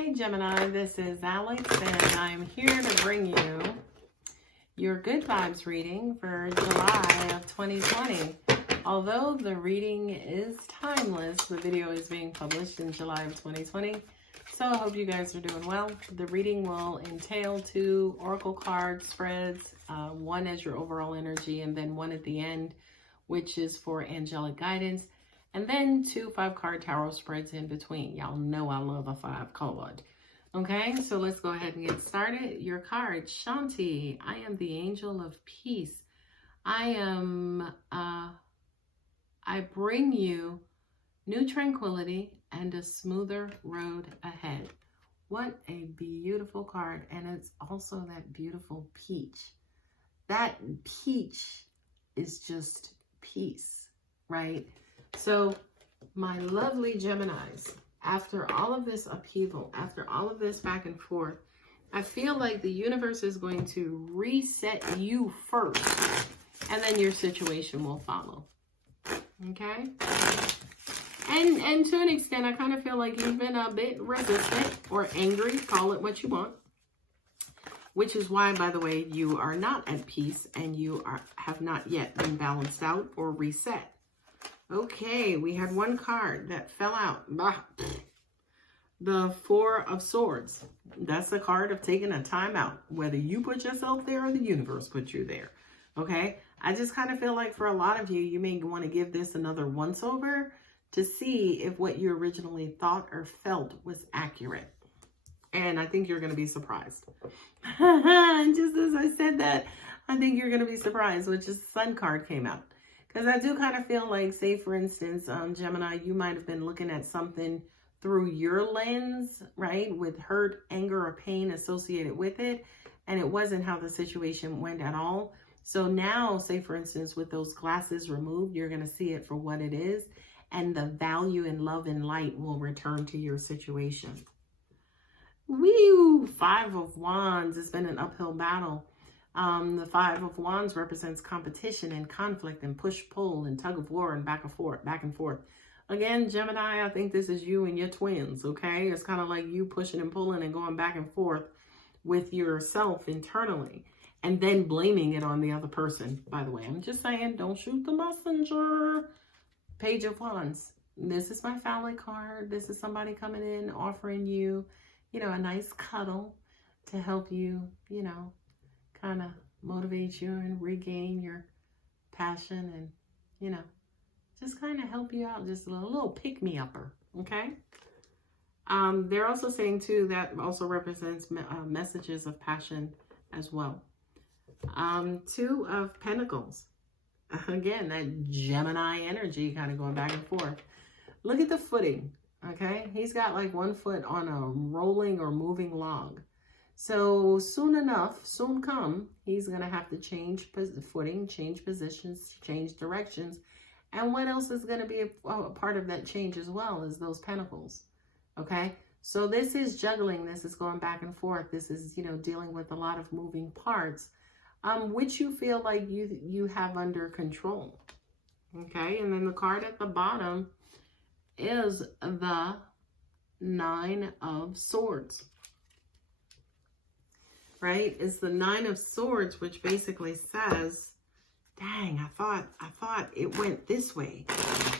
Hey Gemini, this is Alex and I'm here to bring you your good vibes reading for July of 2020. Although the reading is timeless, the video is being published in July of 2020. So I hope you guys are doing well. The reading will entail 2 oracle card spreads, one as your overall energy and then one at the end, which is for angelic guidance. And then 2 5-card tarot spreads in between. Y'all know I love a 5-card. Okay, so let's go ahead and get started. Your card, Shanti. I am the angel of peace. I bring you new tranquility and a smoother road ahead. What a beautiful card. And it's also that beautiful peach. That peach is just peace, right? So my lovely Geminis, after all of this upheaval, after all of this back and forth, I feel like the universe is going to reset you first, and then your situation will follow. Okay? And to an extent, I kind of feel like you've been a bit resistant or angry, call it what you want, which is why, by the way, you are not at peace and you have not yet been balanced out or reset. Okay, we had one card that fell out. The 4 of Swords. That's the card of taking a time out, whether you put yourself there or the universe put you there. Okay, I just kind of feel like for a lot of you, you may want to give this another once over to see if what you originally thought or felt was accurate. And I think you're going to be surprised. Just as I said that, I think you're going to be surprised, which is the Sun card came out. Because I do kind of feel like, say, for instance, Gemini, you might have been looking at something through your lens, right? With hurt, anger, or pain associated with it. And it wasn't how the situation went at all. So now, say, for instance, with those glasses removed, you're going to see it for what it is. And the value in love and light will return to your situation. Woo! 5 of Wands. It's been an uphill battle. The 5 of Wands represents competition and conflict and push-pull and tug-of-war and back and forth. Again, Gemini, I think this is you and your twins, okay? It's kind of like you pushing and pulling and going back and forth with yourself internally and then blaming it on the other person. By the way, I'm just saying, don't shoot the messenger. Page of Wands. This is my family card. This is somebody coming in offering you, a nice cuddle to help you, kind of motivate you and regain your passion and, just kind of help you out. Just a little pick-me-upper, okay? They're also saying, too, that also represents messages of passion as well. 2 of Pentacles. Again, that Gemini energy kind of going back and forth. Look at the footing, okay? He's got like 1 foot on a rolling or moving log. So soon come, he's going to have to change footing, change positions, change directions. And what else is going to be a part of that change as well is those pentacles. Okay. So this is juggling. This is going back and forth. This is, dealing with a lot of moving parts, which you feel like you have under control. Okay. And then the card at the bottom is the 9 of Swords. Right? It's the 9 of Swords, which basically says, dang, I thought it went this way.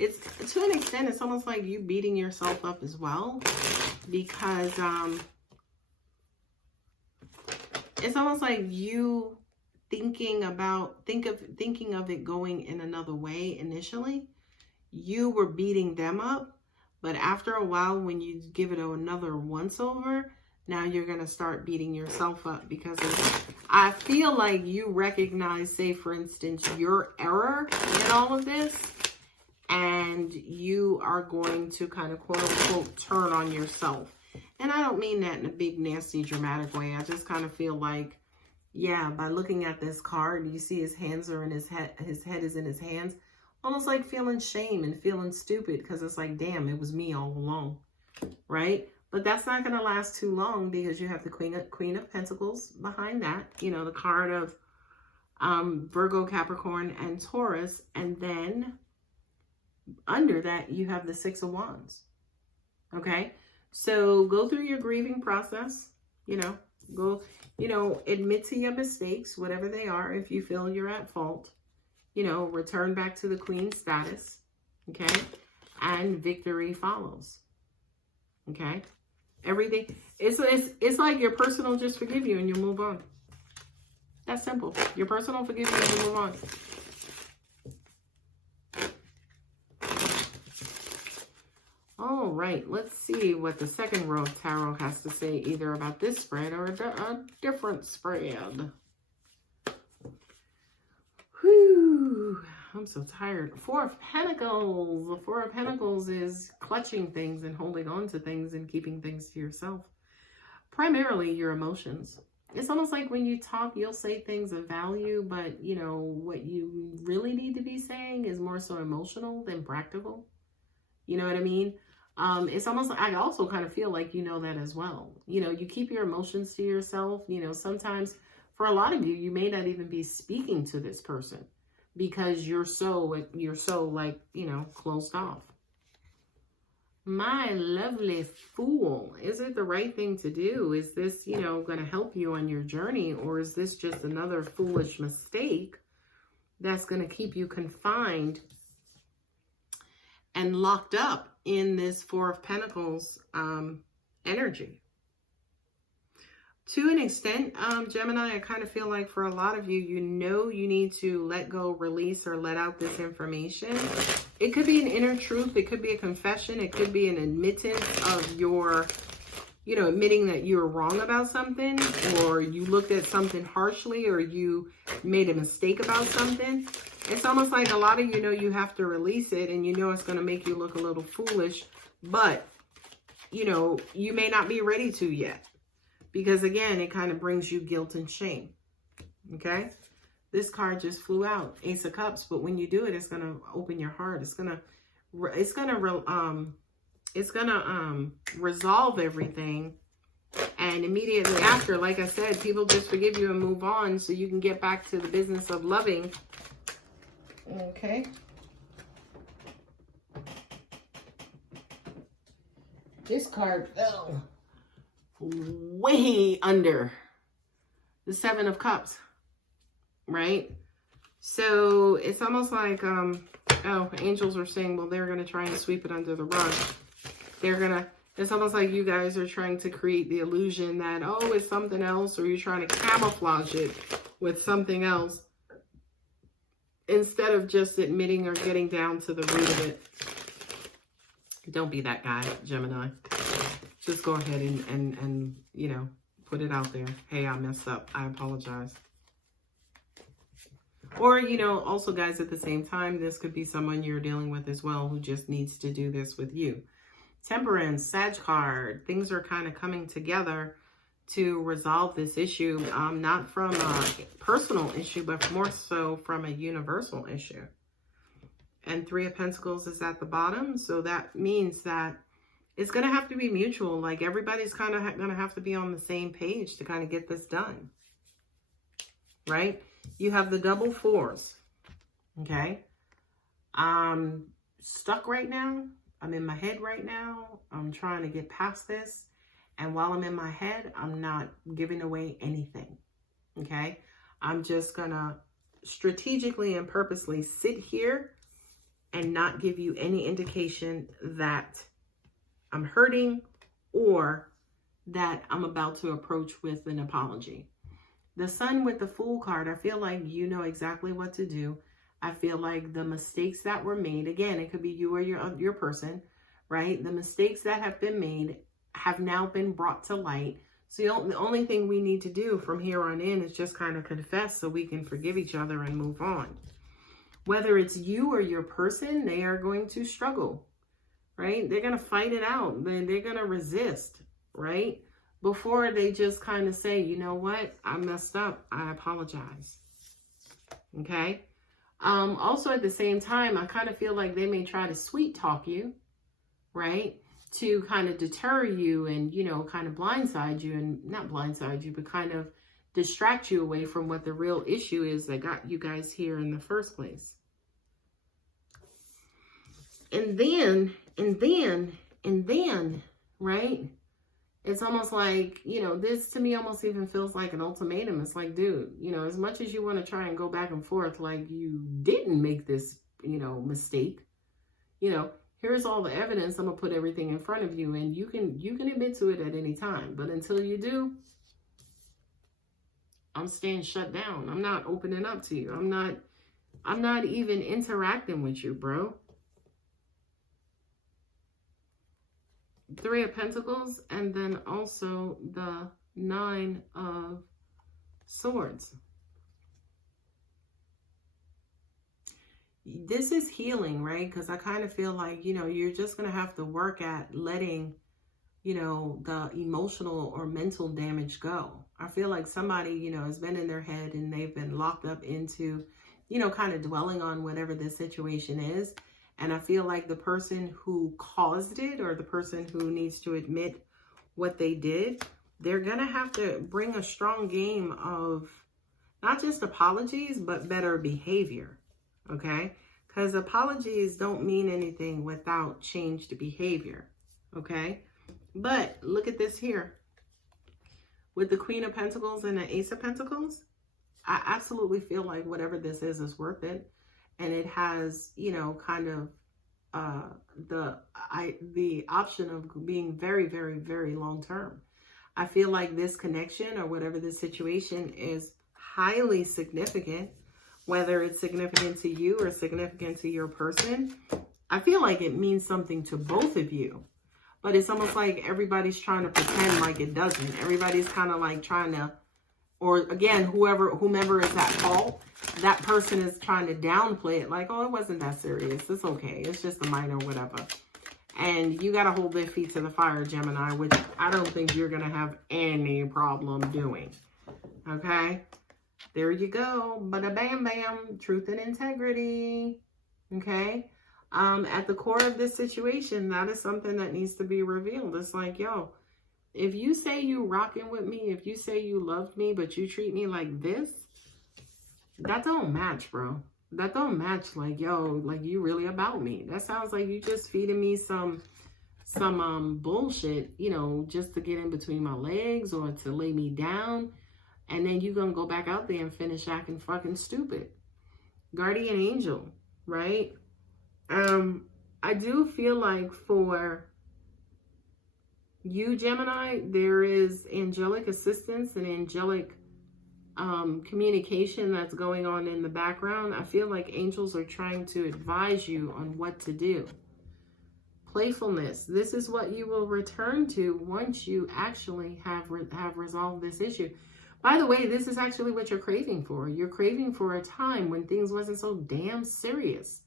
It's, to an extent, it's almost like you beating yourself up as well, because it's almost like you thinking of it going in another way initially. You were beating them up, but after a while, when you give it another once over, now you're going to start beating yourself up, because I feel like you recognize, say, for instance, your error in all of this, and you are going to kind of, quote unquote, turn on yourself. And I don't mean that in a big, nasty, dramatic way. I just kind of feel like, yeah, by looking at this card, you see his hands are in his head is in his hands, almost like feeling shame and feeling stupid, because it's like, damn, it was me all along, right? But that's not going to last too long, because you have the Queen of Pentacles behind that. The card of Virgo, Capricorn, and Taurus. And then under that, you have the 6 of Wands. Okay? So go through your grieving process, go, admit to your mistakes, whatever they are. If you feel you're at fault, return back to the queen status. Okay. And victory follows. Okay. Everything. It's like your person will just forgive you and you move on. That's simple. Your person will forgive you and you move on. All right, let's see what the second row of tarot has to say, either about this spread or a different spread. Whew, I'm so tired. Four of Pentacles. The Four of Pentacles is clutching things and holding on to things and keeping things to yourself. Primarily your emotions. It's almost like when you talk, you'll say things of value, but, what you really need to be saying is more so emotional than practical. You know what I mean? It's almost like, I also kind of feel like that as well. You keep your emotions to yourself. Sometimes for a lot of you, you may not even be speaking to this person because you're so like, closed off. My lovely Fool, is it the right thing to do? Is this, going to help you on your journey, or is this just another foolish mistake that's going to keep you confined and locked up in this Four of Pentacles energy? To an extent, Gemini, I kind of feel like for a lot of you, you need to let go, release, or let out this information. It could be an inner truth. It could be a confession. It could be an admittance of your, admitting that you're wrong about something, or you looked at something harshly, or you made a mistake about something. It's almost like a lot of you have to release it, and it's going to make you look a little foolish, but, you may not be ready to yet. Because again, it kind of brings you guilt and shame. Okay? This card just flew out, Ace of Cups, but when you do it, it's going to open your heart. It's going to resolve everything. And immediately after, like I said, people just forgive you and move on so you can get back to the business of loving. Okay? This card fell way under the Seven of Cups, right? So it's almost like, angels are saying, well, they're going to try and sweep it under the rug. It's almost like you guys are trying to create the illusion that, oh, it's something else, or you're trying to camouflage it with something else instead of just admitting or getting down to the root of it. Don't be that guy, Gemini. Just go ahead and put it out there. Hey, I messed up. I apologize. Or, also, guys, at the same time, this could be someone you're dealing with as well who just needs to do this with you. Temperance, Sag card. Things are kind of coming together to resolve this issue, not from a personal issue, but more so from a universal issue. And Three of Pentacles is at the bottom. So that means that it's going to have to be mutual. Like everybody's kind of going to have to be on the same page to kind of get this done. Right? You have the double fours. Okay? I'm stuck right now. I'm in my head right now. I'm trying to get past this. And while I'm in my head, I'm not giving away anything. Okay? I'm just going to strategically and purposely sit here and not give you any indication that I'm hurting or that I'm about to approach with an apology. The Sun with the Fool card, I feel like you know exactly what to do. I feel like the mistakes that were made, again, it could be you or your person, right? The mistakes that have been made have now been brought to light. So the only thing we need to do from here on in is just kind of confess so we can forgive each other and move on. Whether it's you or your person, they are going to struggle, right? They're going to fight it out. They're going to resist, right? Before they just kind of say, you know what? I messed up. I apologize. Okay? Also, at the same time, I kind of feel like they may try to sweet talk you, right? To kind of deter you and, kind of blindside you, and not blindside you, but kind of distract you away from what the real issue is that got you guys here in the first place. And then right? It's almost like, you know, this to me almost even feels like an ultimatum. It's like, dude, you know, as much as you want to try and go back and forth, like you didn't make this, you know, mistake, you know, here's all the evidence. I'm gonna put everything in front of you, and you can admit to it at any time. But until you do, I'm staying shut down. I'm not opening up to you. I'm not even interacting with you, bro. 3 of Pentacles, and then also the 9 of Swords. This is healing, right? Because I kind of feel like, you know, you're just going to have to work at letting, you know, the emotional or mental damage go. I feel like somebody, you know, has been in their head and they've been locked up into, you know, kind of dwelling on whatever this situation is. And I feel like the person who caused it, or the person who needs to admit what they did, they're going to have to bring a strong game of not just apologies, but better behavior. Okay? Because apologies don't mean anything without changed behavior. Okay? But look at this here. With the Queen of Pentacles and the Ace of Pentacles, I absolutely feel like whatever this is worth it. And it has, you know, kind of the option of being very, very, very long term. I feel like this connection or whatever the situation is highly significant. Whether it's significant to you or significant to your person, I feel like it means something to both of you. But it's almost like everybody's trying to pretend like it doesn't. Everybody's kind of like trying to, or again, whomever is at fault, that person is trying to downplay it. Like, oh, it wasn't that serious. It's okay. It's just a minor whatever. And you got to hold their feet to the fire, Gemini, which I don't think you're going to have any problem doing. Okay? There you go. Bada bam bam. Truth and integrity. Okay? At the core of this situation, that is something that needs to be revealed. It's like, yo, if you say you rocking with me, if you say you loved me, but you treat me like this, that don't match, bro. That don't match. Like, yo, like you really about me. That sounds like you just feeding me some bullshit, you know, just to get in between my legs or to lay me down. And then you're going to go back out there and finish acting fucking stupid. Guardian angel, right? I do feel like for you, Gemini, there is angelic assistance and angelic communication that's going on in the background. I feel like angels are trying to advise you on what to do. Playfulness. This is what you will return to once you actually have resolved this issue. By the way, this is actually what you're craving for. You're craving for a time when things wasn't so damn serious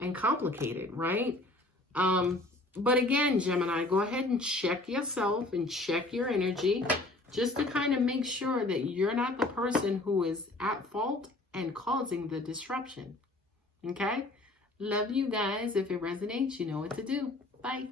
and complicated, right? But again, Gemini, go ahead and check yourself and check your energy just to kind of make sure that you're not the person who is at fault and causing the disruption. Okay? Love you guys. If it resonates, you know what to do. Bye.